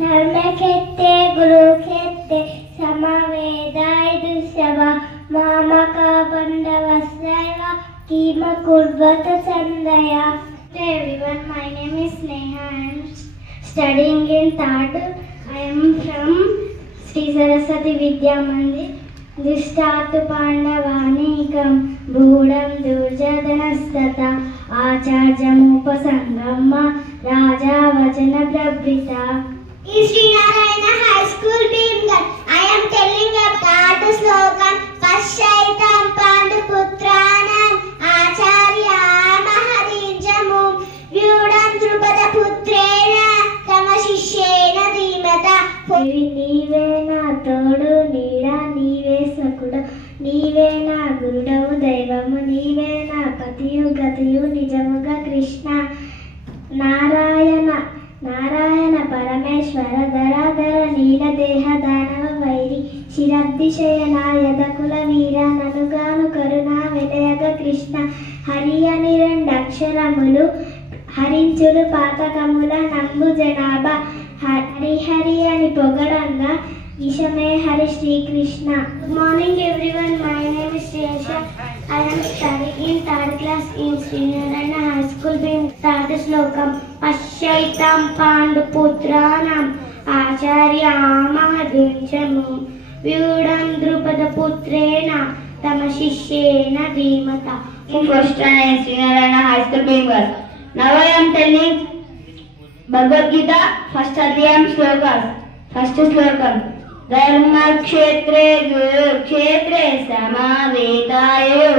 ಧರ್ಮಕ್ಷೇತ್ರೇ ಗುರುಕ್ಷೇತ್ರೇ ಸಮವೇದಾಯ ದುಷ್ಯವ ಮಾಮಕ ಬಂಧವಸ್ಸೈವ keema ಕುರ್ವತ ಸಂದಯ. Hello everyone, my name is Sneha. I am studying in third. I am from Sri Saraswati Vidya Mandir. Drishtatu Pandavanikam Bhudam Durjadanastata Acharjamupasangama Raja Vachana Prabhita. In Sri Narayana High School, Bhimgar, I am telling about the slogan Pashaitam Panduputranam Acharya Maharinjamum Vyudam Drupada Putrena Tama Shishena Dhimata. నీవే నా తోడు నీడ నీవే సకుడు నీవే నా గురుడవు దైవము నీవే నా పతియు గతియు నిజముగా కృష్ణ. నారాయణ నారాయణ పరమేశ్వర ధరాధర నీల దేహ దానవ వైరి శిరద్దిశయన యదకుల వీర ననుగాను కరుణా విలయగ కృష్ణ. హరి అని రెండక్షరములు హరించులు పాతకముల నంబు జనాభా హరి హరి అని పొగడంగా విషమే Hari Srikrishna. Good morning everyone, my name is Shreyasha. I am studying in third class in Sri Narayana High School. Third శ్లోకం పశ్యైతం పాండుపుత్రాణం ఆచార్య మహదించము వ్యూఢం ద్రుపద పుత్రేణ తమ శిష్యేన ధీమత. First in Sri Narayana High School, Bengal. Now I am telling Bhagavad Gita, first adhyayam slokas. First slokam dharma kshetre guru kshetre samavetayo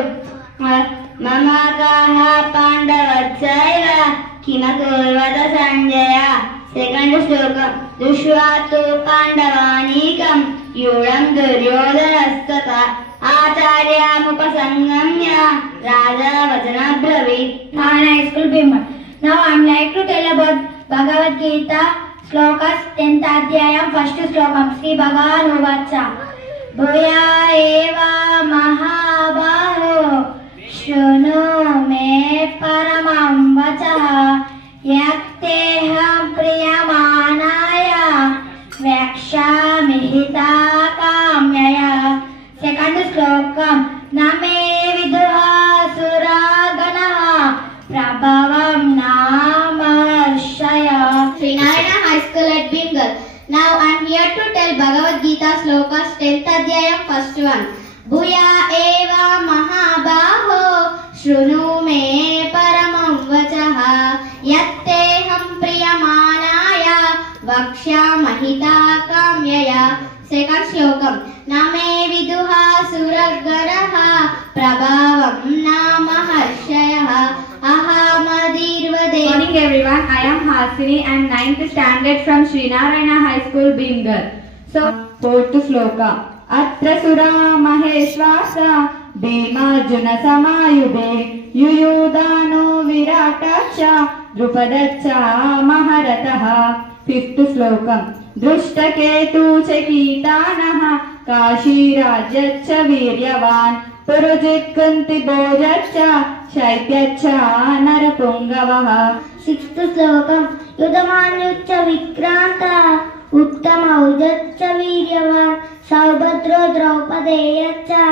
mamakaha pandavatsaiva kimakurvata sanjaya. Second slokam dushvatu pandavanikam yudam duryodhanastata acharyamupasangamya raja vachana bravit. High School, Bhimar. Now I am like to tell about Bhagavad Gita slokas 10th adhyayam first slokam. Sri Bhagavan uvacha Bhuya eva mahabaho shruno me paramam vachaha yakteham priyamanaya vyakshamihi kamyaya. Second slokam name viduha suraganaha prabhavam namarshaya. Sri Narayana High School at Bengal. Now I am here to tell Bhagavad Gita slokas 10th adhyayam first one. Bhuya eva mahabaho shrunu me paramam vachaha yatteham priyamanaya vakshamahi kamyaya. Second slokam name viduha suragaraha prabhavam namaharshaya ahamadirvade. Good morning everyone, I am Hasini and 9th standard from Sri Narayana High School, Bhimgar. So, fourth sloka Atra sura maheshwasa bhemarjuna samayube yuyudano viratacha drupadacha maharataha. Fifth slokam drushtaketu chakitanaha kashirajyacha viryavan purujitkanti bhojacha shaityacha narapungavaha. Sixth slokam Yudhamanyucha vikranta uttama ujaccha viryavan saubhadro draupadeyacha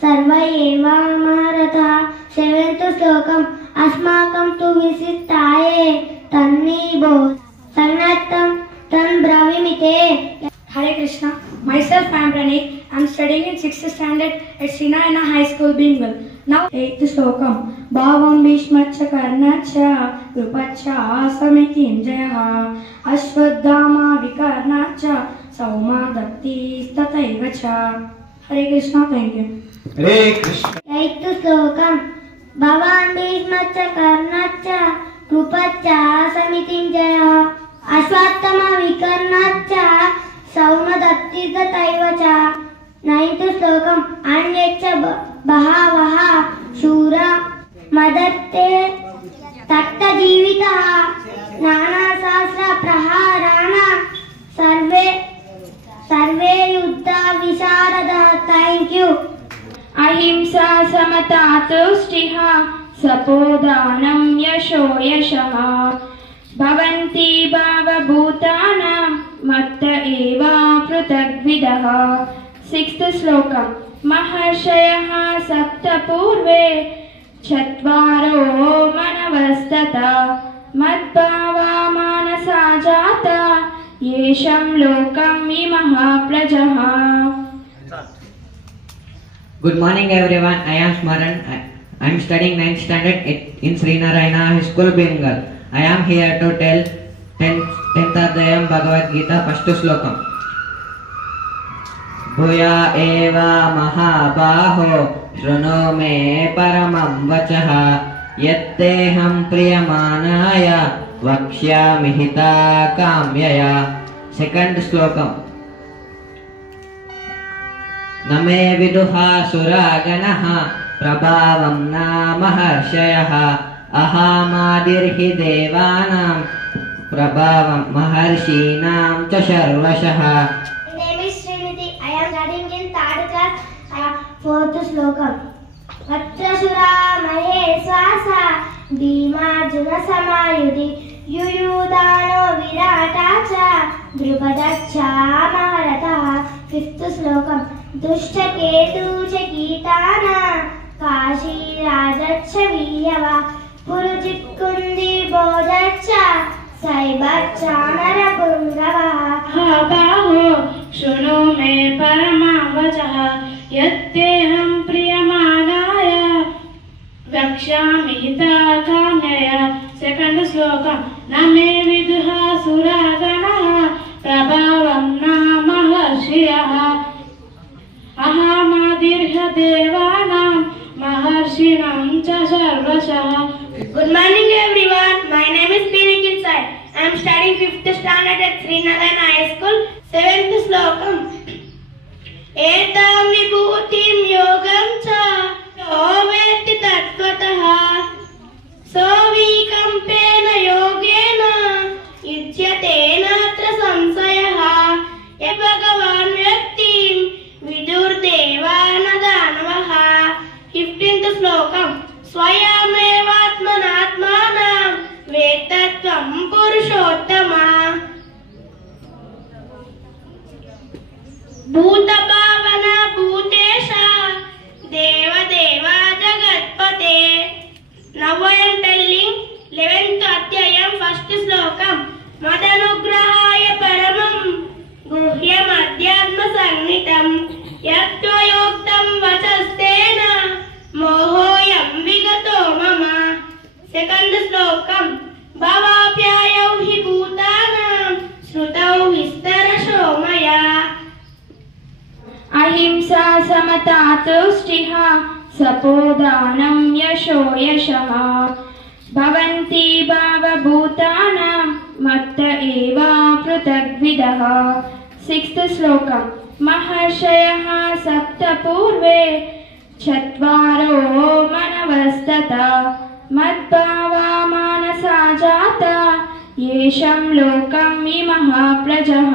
sarva eva maharatha. Seventh slokam Asmakam tu visistaye tannibo sannatam tan bravimite. Hare Krishna. Myself I am Praneet. I am studying in 6th standard at Sri Narayana High School, Bengal. Now 8th slokam Bhavam Bhishmacha Karnacha Rupacha Samikim Jayaha Ashwadhama Vikarnacha Sauma Dakti Stataivacha. Hare Krishna. Thank you. Hare Krishna. 8th slokam Bhavam Bhishmacha Karnacha Rupacha Samitim Jayaha Ashwadhama Vikarnacha Sauma Dakti Stataivacha. 9th slokam Anyacha Bahavaha Shura Madatte Tatta Jivitaha Nana Sasra Praharana Sarve Yuddha Visharada. Thank you. Ahimsa samata tustiha sapodanam yasho yashaha bhavanti bhava bhutanam मत्त एवा पृथग्विदः. Sixth श्लोकम्. महर्षयः सप्त पूर्वे चत्वारो मनवस्तथा मद्भावा मानसा जाता येषां लोकम् इमः प्रजः. Good morning everyone. I am Smaran. I am studying 9th standard in Srinarayana High School, Bengal. I am here to tell 10th Adhyayam Bhagavad Gita first श्लोकम्. भूया एव महाबाहो शृणु मे परमं वचः यत्तेऽहं प्रियमाणाय वक्ष्यामि हिता काम्यया. Second श्लोकम्. न मे विदुहासुरागणः प्रभावं न महर्षयः अहमादिर्हि देवानां प्रभावं महर्षीणां च सर्वशः. My name is Srinidhi. I am studying in third class. Fourth श्लोकम्. अत्रसुरा महेश्वासा भीमार्जुन समायुधि युयुधानो विराटा च द्रुपदश्च महारथः. Fifth श्लोकम्. दुष्टकेतुचकीताना काशीराजच्च वीयवा पुरुचित्कुन्दी बोधच्च सैबच्च नरपुङ्गवः. बाहो शृणु मे परमं वचः यत्तेऽहं प्रियमाणाय वक्ष्यामि हिता काम्यया. Second श्लोकम्. न मे विदुः सुरागणः प्रभावं न महर्षयः अहमादिर्हि देवानां महर्षीणां च सर्वशः. Good morning everyone. My name is Pinakil Sai. I am studying 5th standard at Srinarayana High School. 7th श्लोकम्. एतां विभूतिं योगं च यो वेत्ति तत्त्वतः सोऽविकम्पेन योगेन युज्यते नात्र संशयः. ये भगवान् व्यक्तिं विदुर्देवा न दानवः. 15th श्लोकम्. स्वयमेवात्मनात्मानं वेत्तत्वं पुरुषोत्तमा. भूतभावना भूतेश देवदेवा जगत्पते. Now I am telling 11th अध्यायं first श्लोकम्. मदनुग्रहाय परमं गुह्यमध्यात्मसंज्ञितं यत्त्वयोक्तं वचस्तेन मोहोऽयं विगतो मम. Second श्लोकम्. भवाप्यायौ हि भूतानां श्रुतौ विस्तरशो मया. अहिंसा समता तुष्टिः सपोदानं यशो यशः भवन्ति भावभूतानां मत्त एव पृथग्विदः. Sixth श्लोकम्. महर्षयः सप्त पूर्वे चत्वारो मनवस्तथा मद्भावा मानसा जाता येषां लोकम् इमः प्रजः.